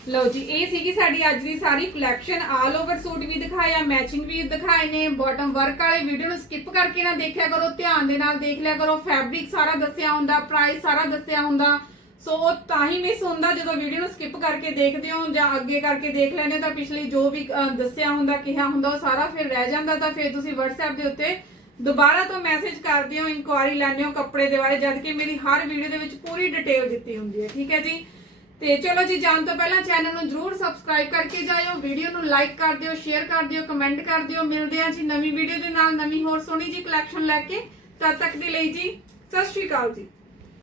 ਲਓ ਜੀ, ਇਹ ਸੀਗੀ ਸਾਡੀ ਅੱਜ ਦੀ ਸਾਰੀ ਕਲੈਕਸ਼ਨ ਆਲ ਓਵਰ ਸੂਟ ਵੀ ਦਿਖਾਇਆ ਮੈਚਿੰਗ ਵੀ ਦਿਖਾਏ ਨੇ। ਬਾਟਮ ਵਰਕ ਵਾਲੇ ਵੀਡੀਓ ਨੂੰ ਸਕਿਪ ਕਰਕੇ ਨਾ ਦੇਖਿਆ ਕਰੋ, ਧਿਆਨ ਦੇ ਨਾਲ ਦੇਖ ਲਿਆ ਕਰੋ। ਫੈਬਰਿਕ ਸਾਰਾ ਦੱਸਿਆ ਹੁੰਦਾ ਪ੍ਰਾਈਸ ਸਾਰਾ ਦੱਸਿਆ ਹੁੰਦਾ। ਸੋ ਤਾਂ ਹੀ ਮਿਸ ਹੁੰਦਾ ਜਦੋਂ ਵੀਡੀਓ ਨੂੰ ਸਕਿਪ ਕਰਕੇ ਦੇਖਦੇ ਹੋ ਜਾਂ ਅੱਗੇ ਕਰਕੇ ਦੇਖ ਲੈਂਦੇ ਤਾਂ ਪਿਛਲੀ ਜੋ ਵੀ ਦੱਸਿਆ ਹੁੰਦਾ, ਕਿਹਾ ਹੁੰਦਾ, ਉਹ ਸਾਰਾ ਫਿਰ ਰਹਿ ਜਾਂਦਾ। ਤਾਂ ਫਿਰ ਤੁਸੀਂ WhatsApp ਦੇ ਉੱਤੇ ਦੁਬਾਰਾ ਤੋਂ ਮੈਸੇਜ ਕਰਦੇ ਹੋ ਇਨਕੁਆਇਰੀ ਲੈਂਦੇ ਹੋ ਕੱਪੜੇ ਦੇ ਬਾਰੇ, ਜਦ ਕਿ ਮੇਰੀ ਹਰ ਵੀਡੀਓ ਦੇ ਵਿੱਚ ਪੂਰੀ ਡਿਟੇਲ ਦਿੱਤੀ ਹੁੰਦੀ ਹੈ। ਠੀਕ ਹੈ ਜੀ? ਤੇ ਚਲੋ ਜੀ, ਜਾਣ ਤੋਂ ਪਹਿਲਾਂ ਚੈਨਲ ਨੂੰ ਜਰੂਰ ਸਬਸਕ੍ਰਾਈਬ ਕਰਕੇ ਜਾਇਓ ਵੀਡੀਓ ਨੂੰ ਲਾਈਕ ਕਰ ਦਿਓ ਸ਼ੇਅਰ ਕਰ ਦਿਓ ਕਮੈਂਟ ਕਰ ਦਿਓ। ਮਿਲਦੇ ਹਾਂ ਜੀ ਨਵੀਂ ਵੀਡੀਓ ਦੇ ਨਾਲ, ਨਵੀਂ ਹੋਰ ਸੋਹਣੀ ਜੀ ਕਲੈਕਸ਼ਨ ਲੈ ਕੇ। ਤਦ ਤੱਕ ਦੇ ਲਈ ਜੀ, ਸਤਿ ਸ਼੍ਰੀ ਅਕਾਲ ਜੀ।